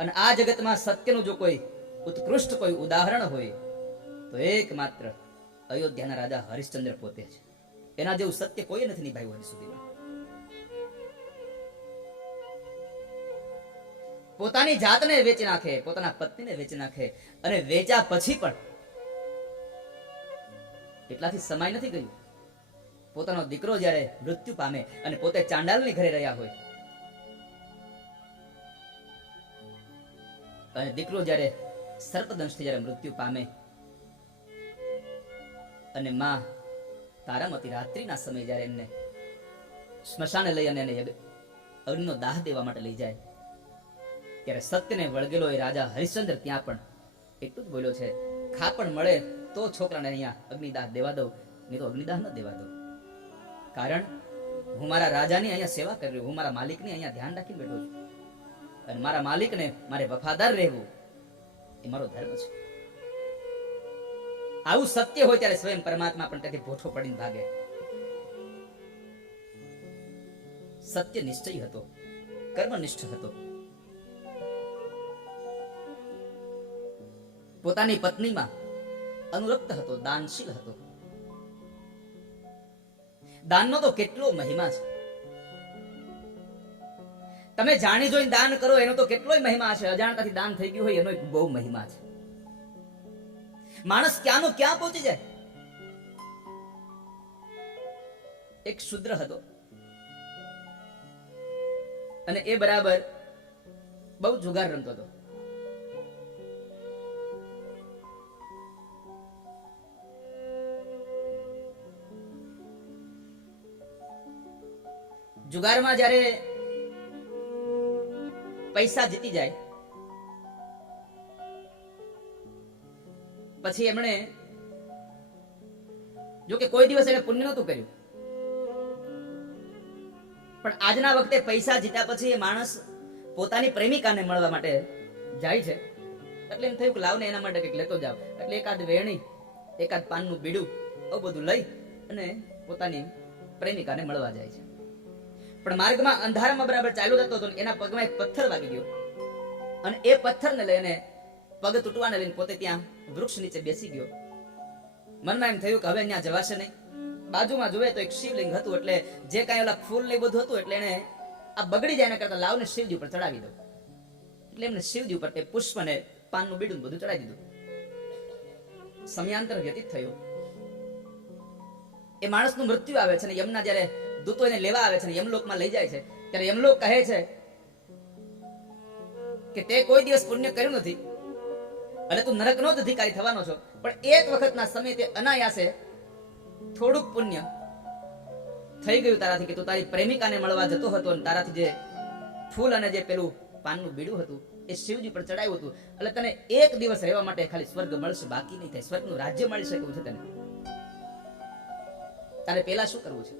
અને આ જગતમાં સત્યનું જો કોઈ ઉત્કૃષ્ટ કોઈ ઉદાહરણ હોય તો એકમાત્ર અયોધ્યાના રાજા હરિશ્ચંદ્ર પોતે છે. એના જેવું સત્ય કોઈ નથી નિભાવ્યું હજી સુધીમાં. પોતાની જાતને વેચી નાખે, પોતાના પત્નીને વેચી નાખે, અને વેચ્યા પછી પણ એટલાથી સમાય નથી ગયું. પોતાનો દીકરો જ્યારે મૃત્યુ પામે અને પોતે ચાંડાલની ઘરે રહ્યા હોય, અને દીકરો જ્યારે સર્પદંશથી જ્યારે મૃત્યુ પામે અને માં તારામતી રાત્રિના સમયે જ્યારે એમને સ્મશાને લઈ અને એને અગ્નિનો દાહ દેવા માટે લઈ જાય, ત્યારે સત્યને વળગેલો એ રાજા હરિશ્ચંદ્ર ત્યાં પણ એટલું જ બોલ્યો છે, ખાપણ મળે તો છોકરાને અહીંયા અગ્નિદાહ દેવા દઉં, નહીં તો અગ્નિદાહ ન દેવા દઉં. કારણ હું મારા રાજાની અહીંયા સેવા કરી રહ્યો, હું મારા માલિકની અહીંયા ધ્યાન રાખીને બેઠો છું, અને મારા માલિકને મારે વફાદાર રહેવું એ મારો ધર્મ છે. આવું સત્ય હોય ત્યારે સ્વયં પરમાત્મા પણ ત્યાંથી ભોઠો પડીને ભાગે. સત્ય નિશ્ચય હતો, કર્મનિષ્ઠ હતો. પોતાની પત્નીમાં અનુરક્ત હતો, દાનશીલ હતો. દાનનો તો કેટલો મહિમા છે. તમે જાણી જોઈને દાન કરો એનો તો કેટલોય મહિમા છે. અજાણતાથી દાન થઈ ગયું હોય એનો બહુ મહિમા છે. માણસ ક્યાંનો ક્યાં પહોંચી જાય. એક શુદ્ર હતો અને એ બરાબર બહુ જુગાર રમતો હતો. જુગારમાં જ્યારે પૈસા જીતી જાય પછી એમણે જો કે કોઈ દિવસ એને પુણ્ય નહોતું કર્યું, પણ આજના વખતે પૈસા જીત્યા પછી એ માણસ પોતાની પ્રેમિકાને મળવા માટે જાય છે. એટલે એમ થયું કે લાવને એના માટે કંઈક લેતો જાવ. એટલે એકાદ વેણી, એકાદ પાનનું બીડું, આવું બધું લઈ અને પોતાની પ્રેમિકાને મળવા જાય છે. પણ માર્ગમાં અંધારામાં બરાબર ચાલ્યો જતો હતો, એના પગમાં એક પથ્થર વાગી ગયો અને એ પથ્થરને લઈને પગ તૂટવાને લઈને પોતે ત્યાં વૃક્ષ નીચે બેસી ગયો. મનમાં એમ થયું કે હવે ત્યાં જવાશે નહીં. બાજુમાં જોવે તો એક શિવલિંગ હતું, એટલે જે કાંઈ ઓલા ફૂલ ને બધું હતું એટલે એને આ બગડી જાય એના કરતા લાવને શિવજી ઉપર ચડાવી દો. એટલે એમને શિવજી ઉપર એ પુષ્પ ને પાનનું બીડું બધું ચડાવી દીધું. સમયાંતર વ્યતીત થયું. એ માણસનું મૃત્યુ આવે છે ને યમના જ્યારે દૂતો એને લેવા આવે છે ને યમલોકમાં લઈ જાય છે, ત્યારે યમલોક કહે છે કે તે કોઈ દિવસ પુણ્ય કર્યું નથી અને તું નરકનો જ અધિકારી થવાનો છો, પણ એક વખતના સમયે તે અનાયાસે થોડુંક પુણ્ય થઈ ગયું તારાથી કે તું તારી પ્રેમિકાને મળવા જતો હતો અને તારાથી જે ફૂલ અને જે પેલું પાનનું બીડું હતું એ શિવજી પર ચડાવ્યું હતું, એટલે તને એક દિવસ રહેવા માટે ખાલી સ્વર્ગ મળશે, બાકી નહીં થાય. સ્વર્ગનું રાજ્ય મળી શકે એવું છે તને. તારે પેલા શું કરવું છે?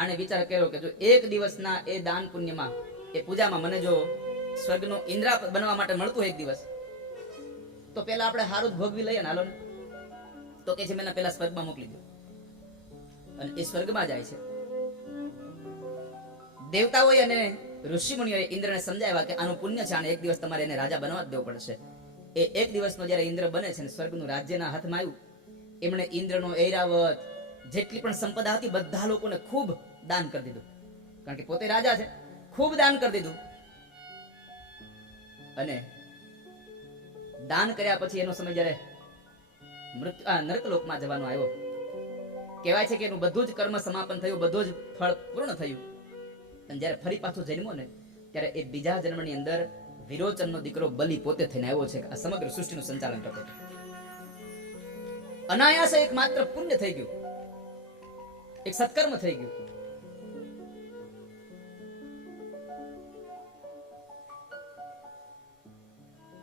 આને વિચાર કર્યો કે જો એક દિવસના એ દાન પુણ્યમાં, એ પૂજામાં મને જો સ્વર્ગનો ઇન્દ્રા બનવા માટે મળતું હોય એક દિવસ, તો પેલા આપણે હારું જ ભોગવી લઈએ ને, હાલો ને. તો કે છે મને પેલા સ્વર્ગમાં મોકલી દો. અને એ સ્વર્ગમાં જાય છે. દેવતાઓએ અને ઋષિમુનિઓએ ઇન્દ્રને સમજાવ્યા કે આનું પુણ્ય છે, આને એક દિવસ તમારે એને રાજા બનવા જ દેવો પડશે. એ એક દિવસનો જયારે ઇન્દ્ર બને છે ને સ્વર્ગનું રાજ્યના હાથમાં આવ્યું, એમણે ઇન્દ્રનો ઐરાવત જેટલી પણ સંપદા હતી બધા લોકોને ખૂબ દાન કરી દીધું, કારણ કે પોતે રાજા છે. ખૂબ દાન કરી દીધું. અને દાન કર્યા પછી એનો સમય જયારે નરકલોકમાં જવાનો આવ્યો, કહેવાય છે કે એનું બધું જ કર્મ સમાપન થયું, બધું જ ફળ પૂર્ણ થયું. અને જયારે ફરી પાછો જન્મો ને ત્યારે એ બીજા જન્મની અંદર વિરોચનનો દીકરો બલિ પોતે થઈને આવ્યો છે. આ સમગ્ર સૃષ્ટિનું સંચાલન કરતો હતો. અનાયાસે એક માત્ર પુણ્ય થઈ ગયું, એક સત્કર્મ થઈ ગયું.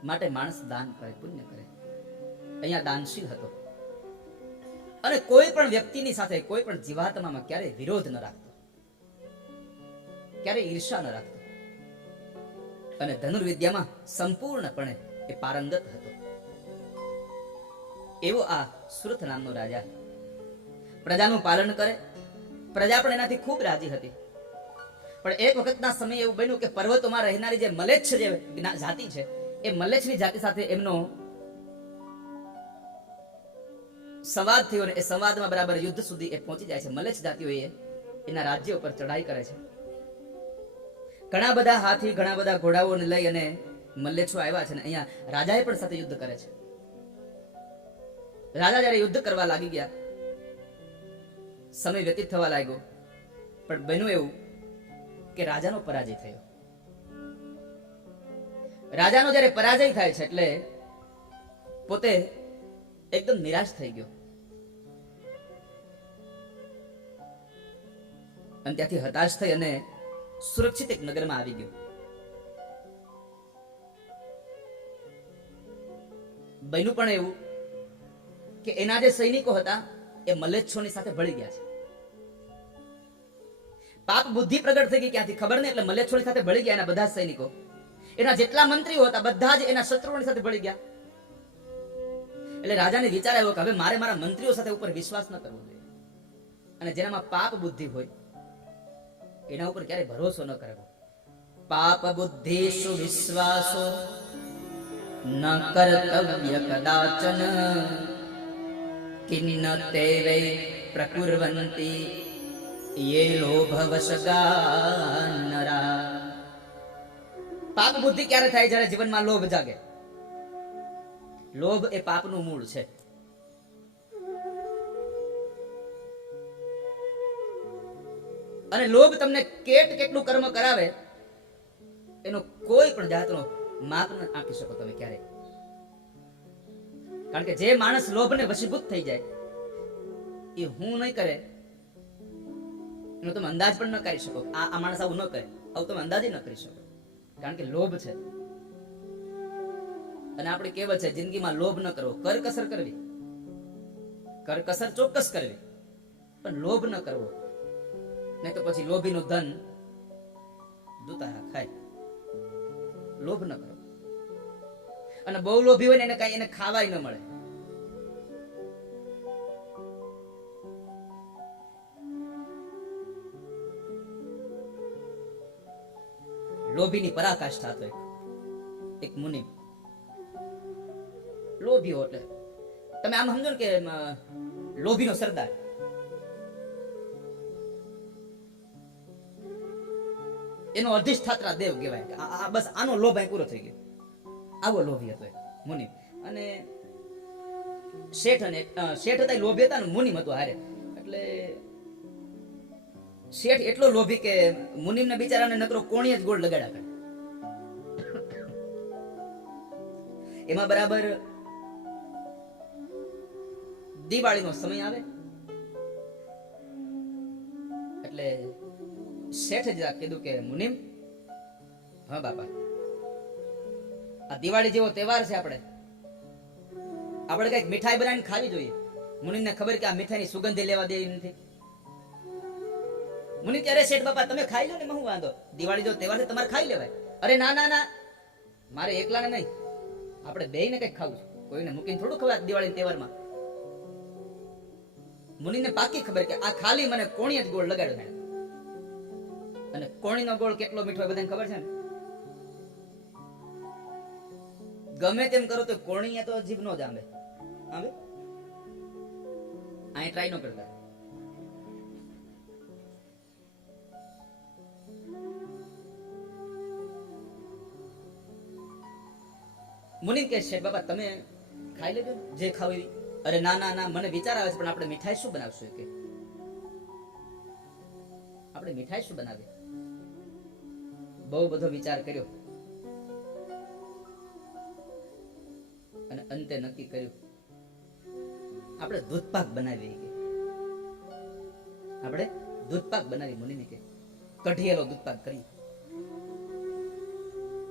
માટે માણસ દાન કરે, પુણ્ય કરે. અહીંયા દાનશીલ હતો અને કોઈ પણ વ્યક્તિની સાથે, કોઈ પણ જીવાત્મામાં ક્યારેય વિરોધ ન રાખતો, ક્યારેય ઈર્ષા ન રાખતો. અને ધનુર્વિદ્યામાં સંપૂર્ણપણે એ પારંગત હતો. એવો આ સુરથ નામનો રાજા પ્રજાનું પાલન કરે. પ્રજા પણ એનાથી ખૂબ રાજી હતી. પણ એક વખતના સમય એવું બન્યું કે પર્વતોમાં રહેનારી જે મલેચ્છ જે જાતિ છે એ મલ્લેશની જાતિ સાથે એમનો સંવાદ થયો અને એ સંવાદમાં બરાબર યુદ્ધ સુધી એ પહોંચી જાય છે. મલ્લેશ જાતિઓ એના રાજ્ય ઉપર ચડાઈ કરે છે. ઘણા બધા હાથી, ઘણા બધા ઘોડાઓને લઈ અને મલ્લેશો આવ્યા છે. અને અહીંયા રાજાએ પણ સાથે યુદ્ધ કરે છે. રાજા જયારે યુદ્ધ કરવા લાગી ગયા, સમય વ્યતીત થવા લાગ્યો, પણ બન્યું એવું કે રાજાનો પરાજય થયો. રાજાનો જયારે પરાજય થાય છે એટલે પોતે એકદમ નિરાશ થઈ ગયો અને ત્યાંથી હતાશ થઈ અને સુરક્ષિત એક નગરમાં આવી ગયો. બન્યું પણ એવું કે એના જે સૈનિકો હતા એ મલ્લેચ્છોની સાથે ભળી ગયા છે. પાપ બુદ્ધિ પ્રગટ થઈ ગઈ ક્યાંથી ખબર નહીં, એટલે મલ્લેચ્છોની સાથે ભળી ગયા એના બધા સૈનિકો. એના જેટલા મંત્રીઓ હતા બધા જ એના શત્રુઓની સાથે ભળી ગયા. એટલે રાજાને વિચાર આવ્યો કે હવે મારે મારા મંત્રીઓ સાથે ઉપર વિશ્વાસ ન કરવો જોઈએ, અને જેનામાં પાપ બુદ્ધિ હોય એના ઉપર ક્યારે ભરોસો ન કરવો. પાપ બુદ્ધિષુ વિશ્વાસો ન કર્તવ્ય કદાચન કિન્ન તે વૈ પ્રકુર્વંતિ યે લોભવશગા નરા. પાપ બુદ્ધિ ક્યારે થાય? જ્યારે જીવનમાં લોભ જાગે. લોભ એ પાપનું મૂળ છે. અને લોભ તમને કેટલું કર્મ કરાવે એનો કોઈ પણ જાતનો માપ ન આપી શકો તમે ક્યારે. કારણ કે જે માણસ લોભને વશીભૂત થઈ જાય એ હું નહીં કરે એનો તમે અંદાજ પણ ન કરી શકો. આ માણસ આવું ન કરે, આવું તમે અંદાજ ન કરી શકો, કારણ કે લોભ છે. અને આપણી કહેવત છે જિંદગીમાં લોભ ન કરવો, કરકસર કરવી, કરકસર ચોક્કસ કરવી, પણ લોભ ન કરવો, નહીં તો પછી લોભીનું ધન દુતારા ખાય. લોભ ન કરો. અને બહુ લોભી હોય ને એને કઈ એને ખાવાય ન મળે. લોભીની પરાકાષ્ઠા હતો એક મુનિ. લોભીઓ એટલે તમે આમ સમજો ને કે લોભીનો સરદાર. એનો અધિષ્ઠાત્રા દેવ કહેવાય કે બસ આનો લોભ અહીં પૂરો થઈ ગયો. આવો લોભી હતો મુનિ. અને શેઠ હતા, લોભી હતા ને મુનિમ હતો હારે. એટલે શેઠ એટલો લોભી કે મુનિમને બિચારાને નકરો કોણીએ જ ગોળ લગાડ્યા કરે. એમાં બરાબર દિવાળીનો સમય આવે એટલે શેઠે જ કીધું કે મુનિમ, હા બાપા, આ દિવાળી જેવો તહેવાર છે, આપણે કઈક મીઠાઈ બનાવીને ખાવી જોઈએ. મુનિને ખબર કે આ મીઠાઈની સુગંધી લેવા દે નથી. મુનિ ત્યારે શેઠ બાપા તમે ખાઈ લો ને, હું વાંધો, દિવાળી જો તહેવાર છે તમારે ખાઈ લેવાય. અરે ના ના ના, મારે એકલાને નહીં, આપણે બેયને કઈક ખાવું છે, કોઈને મૂકીને થોડું ખવાય દિવાળીના તહેવારમાં. મુનિને પાકી ખબર કે આ ખાલી મને કોણીએ જ ગોળ લગાડ્યો. અને કોણીનો ગોળ કેટલો મીઠો બધાને ખબર છે ને. ગમે તેમ કરો તો કોણીએ તો જીભ નો જામે. આવે અહીં ટ્રાય ન કરતા. મુનિ કહે છે બાબા તમે ખાઈ લેજો જે ખાવ એવી. અરે ના ના ના, મને વિચાર આવે છે, પણ આપણે મીઠાઈ શું બનાવશું? કે આપણે મીઠાઈ શું બનાવીએ? બહુ બધો વિચાર કર્યો અને અંતે નક્કી કર્યું આપણે દૂધપાક બનાવીએ. આપણે દૂધપાક બનાવી. મુનિને કે કઢિયેલો દૂધપાક કરી.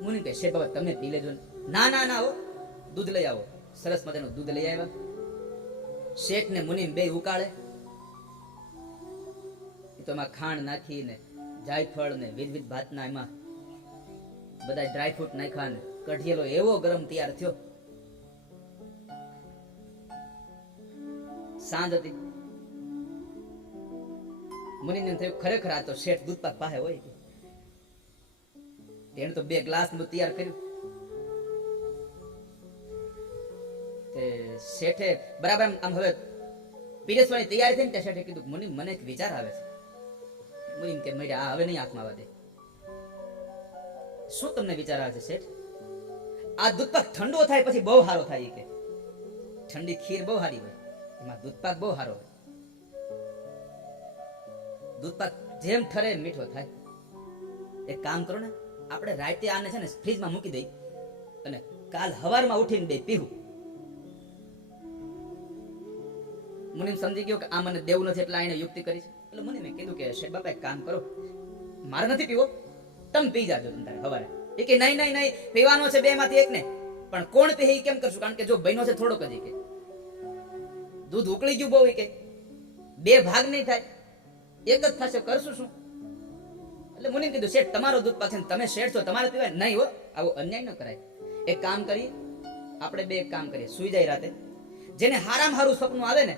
મુનિ કહે છે બાબા તમે પી લેજો. ના ના ના, દૂધ લઈ આવો. સરસ મજાનું દૂધ લઈ આવ્યા. શેઠ ને મુનિ બે ઉકાળે. તો એમાં ખાંડ નાખીને જાયફળ ને વિવિધ ભાતના એમાં બધા ડ્રાયફ્રૂટ નાખ્યા ને કઢિયેલો એવો ગરમ તૈયાર થયો. સાંજ હતી. મુનિને થયું ખરેખર આ તો શેઠ દૂધપાક પાસે હોય. તેને તો 2 ગ્લાસ તૈયાર કર્યું. તે શેઠે બરાબર આમ હવે પીરસવાની તૈયારી થઈને ત્યાં શેઠે કીધું મુનિમ મને એક વિચાર આવે છે. મુનિમ કે મર્યા આ હવે નહીં હાથમાં આવે દે. શું તમને વિચાર આવે છે શેઠ? આ દૂધપાક ઠંડો થાય પછી બહુ સારો થાય કે ઠંડી ખીર બહુ સારી હોય, એમાં દૂધપાક બહુ સારો હોય. દૂધપાક જેમ ઠરે એમ મીઠો થાય. એક કામ કરો ને, આપણે રાતે આને છે ને ફ્રીજમાં મૂકી દઈ અને કાલ હવારમાં ઉઠીને દઈ પીવું. મુનિમ સમજી ગયો કે આ મને દેવું નથી એટલે આને યુક્તિ કરી છે. એટલે મને મેં કીધું કે શેઠ બાપા એક કામ કરો, મારે નથી પીવો, તમે પી જાજો તમે હવારે. એ કે નહીં નહીં નહીં, પીવાનો છે બે માંથી એક ને, પણ કોણ પી કેમ કરશું? કારણ કે જો બહેનો છે થોડોક જ કે દૂધ ઉકળી ગયું બહુ કે બે ભાગ નહીં થાય, એક જ થશે, કરશું શું? એટલે મુનિમ કીધું શેઠ તમારો દૂધ પાક છે ને તમે શેઠ છો, તમારે પીવાય નહીં હો, આવો અન્યાય ન કરાય. એક કામ કરીએ આપણે બે, એક કામ કરીએ, સુઈ જાય રાતે, જેને હારામાં હારું સપનું આવે ને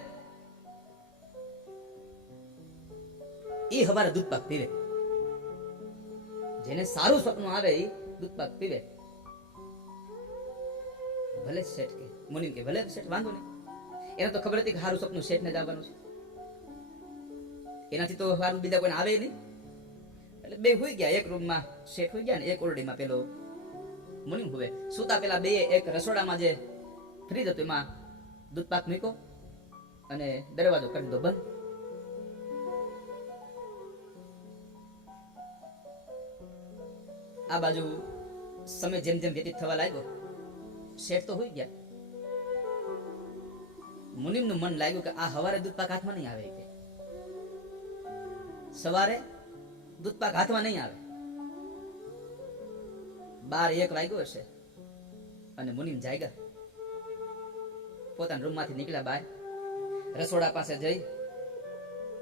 એ હવારે દૂધ પાક પીવે. જેને સારું સપનું આવે એ દૂધ પાક પીવે. ભલે શેઠ કે મુનિમ કે ભલે શેઠ, વાંધો નહીં. એને તો ખબર હતી કે સારું સપનું શેઠને જ આવવાનું છે, એનાથી તો સારું બીજા કોઈને આવે નહીં. એટલે બે હુઈ ગયા, એક રૂમમાં શેઠ હુઈ ગયા ને એક ઓરડીમાં પેલો મુનિમ હુવે. સુતા પેલા બે એક રસોડામાં જે ફ્રીજ હતું એમાં દૂધ પાક મૂકો અને દરવાજો કરી દો બંધ. આ બાજુ સમય જેમ જેમ વ્યતીત થવા લાગ્યો, શેઠ તો હોઈ ગયા. મુનિમનું મન લાગ્યું કે આ હવારે દૂધ પાક હાથમાં નહીં આવે, કે સવારે દૂધ પાક હાથમાં નહીં આવે. 12-1 વાગ્યો હશે અને મુનિમ જાગ્યા, પોતાના રૂમમાંથી નીકળ્યા બહાર, રસોડા પાસે જઈ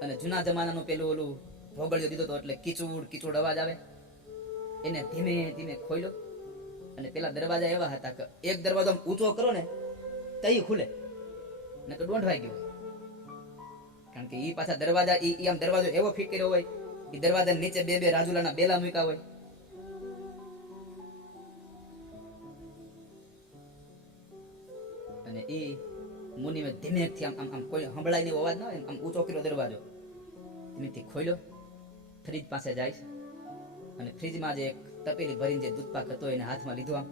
અને જૂના જમાનાનું પેલું ઓલું ભોગળિયો દીધો તો એટલે કીચુડ કીચુડ અવાજ આવે, એને ધીમે ધીમે ખોલ્યો. અને પેલા દરવાજા એવા હતા કે એક દરવાજો ઊંચો કરો ને તો એ ખુલે, ને તો દોંઢવાઈ ગયો. કારણ કે ઈ પાછા દરવાજા ઈ આમ દરવાજો એવો ફિટ કર્યો હોય, ઈ દરવાજા નીચે બે બે રાજુલાના બેલા મૂક્યા હોય. અને એ મુનિમે ધીમેથી આમ આમ કોઈ સંભળાય નહીં, અવાજ ના હોય, આમ ઊંચો કર્યો દરવાજો, ધીમેથી ખોલ્યો. ફ્રીજ પાસે જાય છે અને ફ્રીજમાં જે એક તપેલી ભરીને જે દૂધ પાક હતો એને હાથમાં લીધો. આમ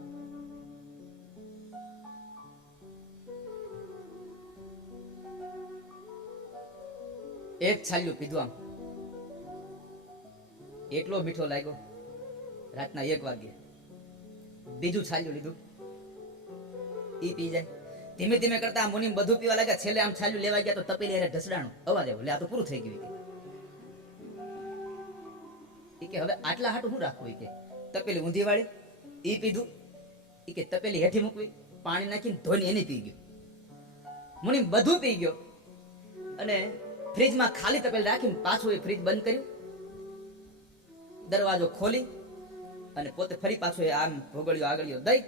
એક છાલ્યું પીધું, આમ એટલો મીઠો લાગ્યો. રાતના 1 વાગ્યે બીજું છાલ્યું લીધું, ઈ પી જાય. ધીમે ધીમે કરતા મુનિમ બધું પીવા લાગ્યા. છેલ્લે આમ છાલ્યું લેવા ગયા તો તપેલી અરે ઢસડાણું અવાજ આવ્યો, લે આ તો પૂરું થઈ ગયું. કે હવે આટલા હાટું શું રાખવું? કે તપેલી ઊંધી વાળી, ઈ પીધું. ઈ કે તપેલી હેઠી મૂકવી, પાણી નાખીને ધોઈને એની પી ગયો. મુનિમ બધું પી ગયો અને ફ્રીજમાં ખાલી તપેલી રાખીને પાછું એ ફ્રીજ બંધ કર્યું, દરવાજો ખોલી અને પોતે ફરી પાછું આમ ભોગળ્યો આગળ્યો દઈ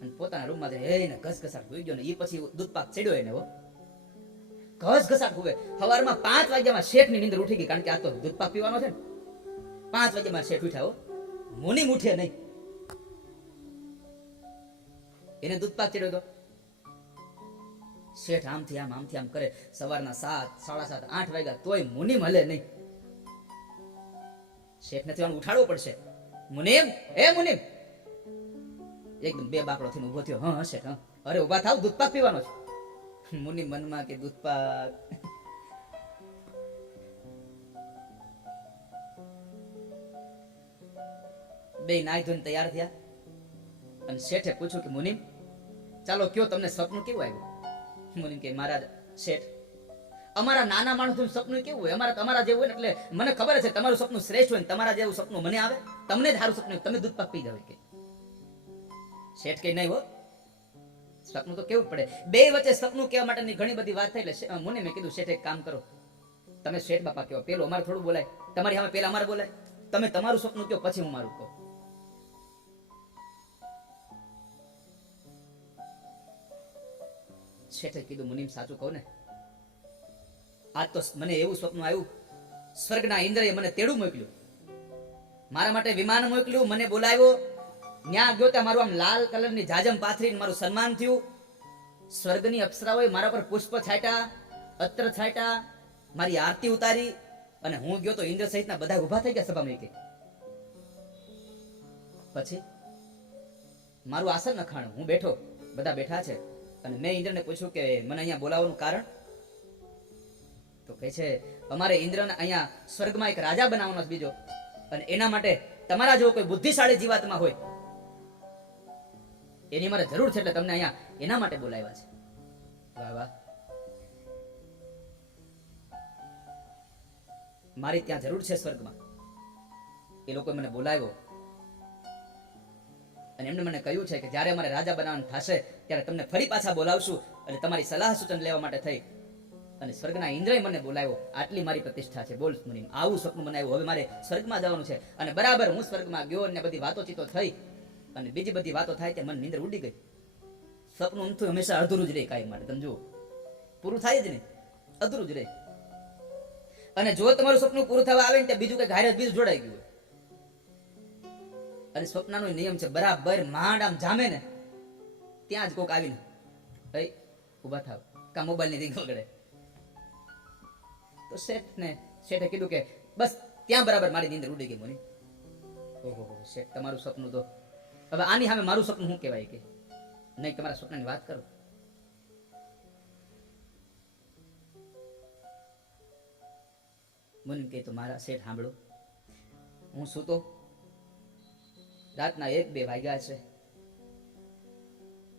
અને પોતાના રૂમમાં જઈને ઘસઘસાટ હોઈ ગયો. ને એ પછી દૂધ પાક ચડ્યો એને, હો ઘસઘસાટ હોવે. સવારમાં 5 વાગ્યામાં શેઠની નીંદર ઉઠી ગઈ, કારણ કે આ તો દૂધ પાક પીવાનો છે ને. 5 વાગ્યામાં શેઠ ઉઠ્યા, હો મુનિમ ઉઠે નહીં. એને દૂધ પાક ચડ્યો તો શેઠ આમથી આમ કરે. સવારના 7, 7:30, 8 વાગ્યા તોય મુનિમ હલે નહીં. શેઠ ને ઉઠાડવો પડશે. મુનિમ, એ મુનિમ! એકદમ બે બાકડો થઈને ઉભો થયો. હા શેઠ, હા. અરે ઉભા થાવ, દૂધ પાક પીવાનો છે. મુનિમ મનમાં કે દૂધ પાક. બે નાઈ ધોઈને તૈયાર થયા અને શેઠે પૂછ્યું કે મુનિમ ચાલો કયો તમને સપનું કેવું આવ્યું? મુનિમ કે મહારાજ શેઠ, અમારા નાના માણસનું સપનું કેવું હોય? તમારા જેવું હોય ને, એટલે મને ખબર છે તમારું સપનું શ્રેષ્ઠ હોય, તમારા જેવું સપનું મને આવે, તમને જ સારું સપનું, તમે દૂધ પાક પી જાવ. કે શેઠ કે નહીં હો, સપનું તો કેવું પડે. બે વચ્ચે સપનું કહેવા માટેની ઘણી બધી વાત થઈ. એટલે મુનિમે કીધું શેઠ એક કામ કરો, તમે શેઠ બાપા કહો, પેલું અમારે થોડું બોલાય, તમારી સામે પેલા અમારે બોલાય, તમે તમારું સપનું કહો પછી હું મારું કહું. શેઠે કીધું મુનિમ સાચું કહું ને, આજ તો મને એવું સપનું આવ્યું, સ્વર્ગના ઇન્દ્રએ મને તેડું મોકલ્યું, મારા માટે વિમાન મોકલ્યું, મને બોલાવ્યો. ન્યા ગયો ત્યાં મારું આમ લાલ કલરની જાજમ પાથરીને મારું સન્માન થયું. સ્વર્ગની અપ્સરાઓએ મારા પર પુષ્પ છાંટ્યા, અત્ર છાંટ્યા, મારી આરતી ઉતારી, અને હું ગયો તો ઇન્દ્ર સહિતના બધા ઉભા થઈ ગયા સભામાં. કે પછી મારું આસન નખાણું, હું બેઠો, બધા બેઠા છે, અને મેં ઇન્દ્રને પૂછ્યું કે મને અહીંયા બોલાવવાનું કારણ? તો કહે છે અમારે ઇન્દ્રને અહીંયા સ્વર્ગમાં એક રાજા બનાવવાનો છે બીજો, અને એના માટે તમારા જેવો કોઈ બુદ્ધિશાળી જીવાત્મા હોય એની મારે જરૂર છે, એટલે તમને અહીંયા એના માટે બોલાવ્યા છે. વાહ વાહ, મારી ત્યાં જરૂર છે સ્વર્ગમાં. એ લોકોએ મને બોલાવ્યો અને એમને મને કહ્યું છે કે જ્યારે અમારે રાજા બનાવવાનું થશે ત્યારે તમને ફરી પાછા બોલાવશું, અને તમારી સલાહ સૂચન લેવા માટે થઈ. અને સ્વર્ગના ઇન્દ્રએ મને બોલાવ્યો. આટલી મારી પ્રતિષ્ઠા છે. બોલ મુનિ, આવું સપનું મને આવ્યું. હવે મારે સ્વર્ગમાં જવાનું છે. અને બરાબર હું સ્વર્ગમાં ગયો અને બધી વાતોચીતો થઈ, અને બીજી બધી વાતો થાય ત્યાં મને નીંદર ઉડી ગઈ. સપનું ઊંધું હંમેશા અધૂરું જ રહે કાંઈ માટે. તમે જુઓ, પૂરું થાય જ નહીં, અધૂરું જ રહે. અને જો તમારું સપનું પૂરું થવા આવે ને ત્યાં બીજું કઈ ઘાયર બીજું જોડાઈ ગયું. અને સ્વપ્નનો નિયમ છે, બરાબર માંડ આમ જામે ને ત્યાં જ કોક આવીને ઉભા થાવ, કા મોબાઈલ ની રીંગ વગડે. તો શેઠે કીધું કે બસ ત્યાં બરાબર મારી નીંદર ઉડી ગઈ. મને ઓહો શેઠ, તમારું સપનું તો હવે આની સામે મારું સપનું શું કહેવાય? કે નહીં, તમારા સપનાની વાત કરો. મને કહે તો મારા શેઠ સાંભળો, હું સૂતો, રાતના 1-2 વાગ્યા છે,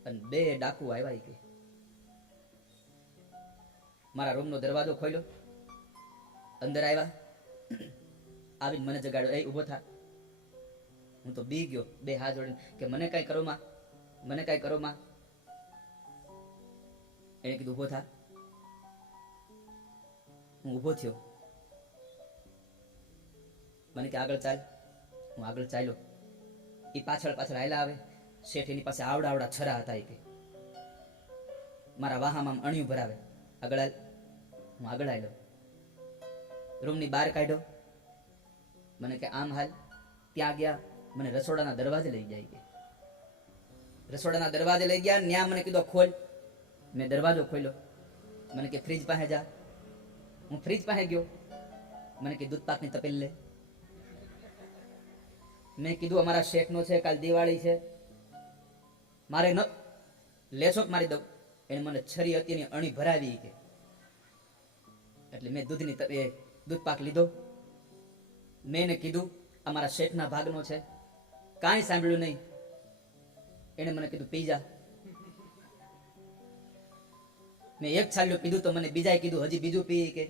અને 2 ડાકુ આવ્યા. કે મારા રૂમનો દરવાજો ખોલ્યો, અંદર આવ્યા, આવીને મને જગાડ્યો, એ ઉભો થા. હું તો બી ગયો, 2 હાથ જોડીને કે મને કઈ કરો માં, મને કઈ કરો માં. એને કીધું ઉભો થા. હું ઉભો થયો. મને કે આગળ ચાલ. હું આગળ ચાલ્યો. એ પાછળ પાછળ હાલ્યા આવે. શેઠ એની પાસે આવડા છરા હતા. કે મારા વાહામાં અણિયું ભરાવે. આગળ હાલ. હું આગળ આવ્યો. રૂમની બહાર કાઢ્યો. મને કે આમ હાલ. ત્યાં ગયા. મને રસોડાના દરવાજે લઈ જાય. કે રસોડાના દરવાજે લઈ ગયા. ન્યા મને કીધો ખોલ. મેં દરવાજો ખોલ્યો. મને કે ફ્રીજ પાસે જા. હું ફ્રીજ પાસે ગયો. મને કે દૂધ પાકની તપેલી લે. મેં કીધું અમારા શેઠનો છે, કાલ દિવાળી છે, મારે ન લેશો મારી દઉં. એને મને છરી હતી એની અણી ભરાવી. કે એટલે મેં દૂધ પાક લીધો. મેં એને કીધું અમારા શેઠના ભાગનો છે. કાંઈ સાંભળ્યું નહીં. એને મને કીધું પી જા. મેં એક છાલ્યું પીધું તો મને બીજાએ કીધું હજી બીજું પી. કે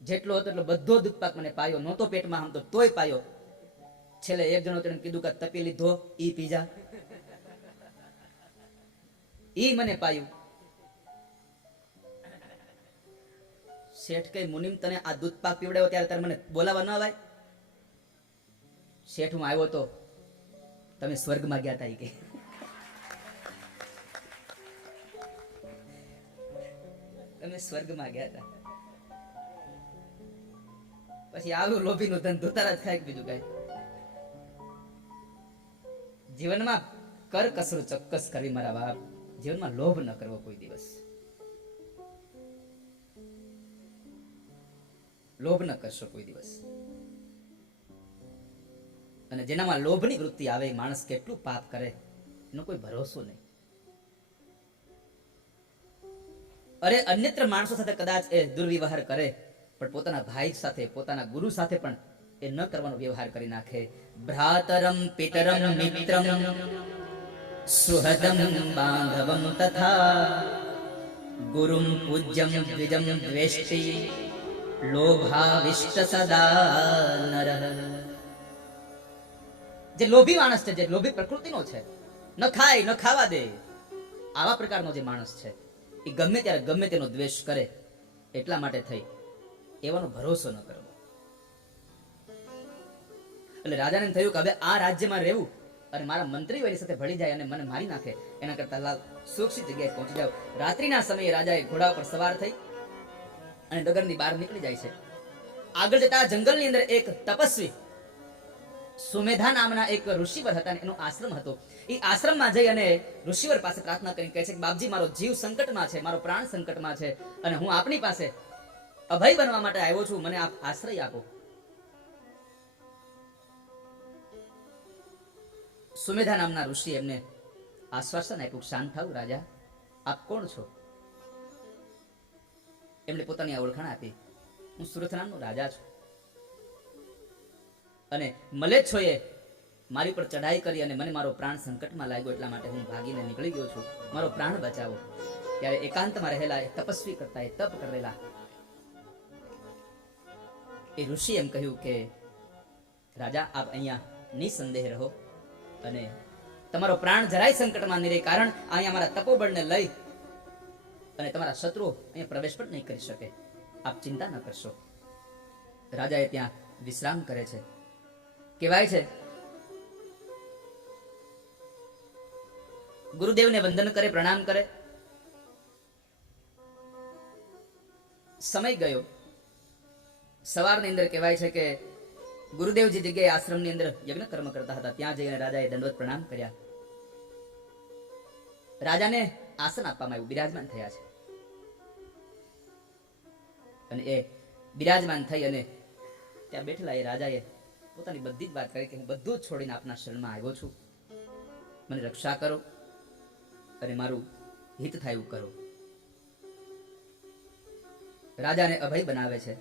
જેટલો હતો એટલો બધો દૂધ પાક મને પાયો. નહોતો પેટમાં આમ તો તોય પાયો. છેલ્લે એક જણો તેને કીધું કે તપી લીધો, ઈ પીજા. ઈ મને પાયું. શેઠ કઈ મુનિમ તને આ દૂધ પાક પીવડાવ્યો ત્યારે તારે મને બોલાવા ન આવાય? શેઠ હું આવ્યો તો તમે સ્વર્ગમાં ગયા હતા. કે તમે સ્વર્ગમાં ગયા હતા. પછી આવ્યું લોભીનું ધન ધોતારા જ ખાય. બીજું કઈ જીવનમાં કર કસરું ચોક્કસ કરવી મારા બાપ. જીવનમાં લોભ ન કરવો કોઈ દિવસ. લોભ ન કરશો કોઈ દિવસ. અને જેનામાં લોભની વૃત્તિ આવે માણસ કેટલું પાપ કરે એનો કોઈ ભરોસો નહીં. અરે અન્યત્ર માણસો સાથે કદાચ એ દુર્વ્યવહાર કરે, પણ પોતાના ભાઈ સાથે, પોતાના ગુરુ સાથે પણ એ ન કરવાનો વ્યવહાર કરી નાખે. ભ્રાતરમ પિતરમ મિત્રમ સુહૃદમ બાંધવમ તથા ગુરુમ પૂજ્યમ દ્વિજમ દ્વેષ્ટિ લોભાવિષ્ટ સદા નરઃ. જે લોભી માણસ છે, જે લોભી પ્રકૃતિનો છે, ન ખાય ન ખાવા દે, આવા પ્રકારનો જે માણસ છે એ ગમે ત્યારે ગમે તેનો દ્વેષ કરે. એટલા માટે થઈ એવાનો ભરોસો ન કરવો. એટલે રાજાને થયું કે હવે આ રાજ્યમાં રહેવું અને મારા મંત્રીઓ એની સાથે ભળી જાય અને મને મારી નાખે, એના કરતા લાલ સુરક્ષિત જગ્યાએ પહોંચી જાવ. રાત્રિના સમયે રાજાએ ઘોડા પર સવાર થઈ અને નગરની બહાર નીકળી જાય છે. આગળ જતા જંગલની અંદર એક તપસ્વી સુમેધા નામના એક ઋષિવર હતા ને એનો આશ્રમ હતો. એ આશ્રમમાં જઈ અને ઋષિવર પાસે પ્રાર્થના કરી કહે છે કે બાપજી, મારો જીવ સંકટમાં છે, મારો પ્રાણ સંકટમાં છે અને હું આપની પાસે અભય બનવા માટે આવ્યો છું, મને આપ આશ્રય આપો. સુમેધા નામના ઋષિ એમને આશ્વાસન આપ્યું, શાંત થાવ રાજા, આપ કોણ છો? એમણે પોતાની આ ઓળખાણ આપી, હું સુરથ નામનો રાજા છું અને મલેચ્છોએ મારી પર ચડાઈ કરી અને મને મારો પ્રાણ સંકટમાં લાગ્યો, એટલા માટે હું ભાગીને નીકળી ગયો છું, મારો પ્રાણ બચાવો. ત્યારે એકાંતમાં રહેલા તપસ્વી કરતા એ તપ કરેલા એ ઋષિ એમ કહ્યું કે રાજા, આપ અહીંયા નિસંદેહ રહો અને તમારો પ્રાણ જરાય સંકટમાં નહીં રહે, કારણ અહીંયા મારા તપોબળને લઈ અને તમારા શત્રુઓ અહીંયા પ્રવેશ પણ નહીં કરી શકે, આપ ચિંતા ન કરશો. રાજાએ ત્યાં વિશ્રામ કરે છે. કહેવાય છે ગુરુદેવને વંદન કરે, પ્રણામ કરે. સમય ગયો. સવારની અંદર કહેવાય છે કે ગુરુદેવ જે જગ્યાએ આશ્રમની અંદર યજ્ઞ કર્મ કરતા હતા ત્યાં જઈને રાજાએ દંડવત પ્રણામ કર્યા. રાજાને આસન આપવામાં આવ્યું, બિરાજમાન થયા છે અને એ બિરાજમાન થઈ અને ત્યાં બેઠેલા એ રાજાએ પોતાની બધી જ વાત કરી કે હું બધું જ છોડીને આપના શરણમાં આવ્યો છું, મને રક્ષા કરો અને મારું હિત થાય એવું કરો. રાજાને અભય બનાવે છે.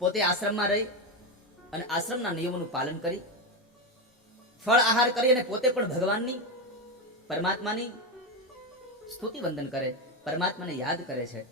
પોતે આશ્રમમાં રહી અને આશ્રમના નિયમોનું પાલન કરી, ફળ આહાર કરી અને પોતે પણ ભગવાનની, પરમાત્માની સ્તુતિ વંદન કરે, પરમાત્માને યાદ કરે છે.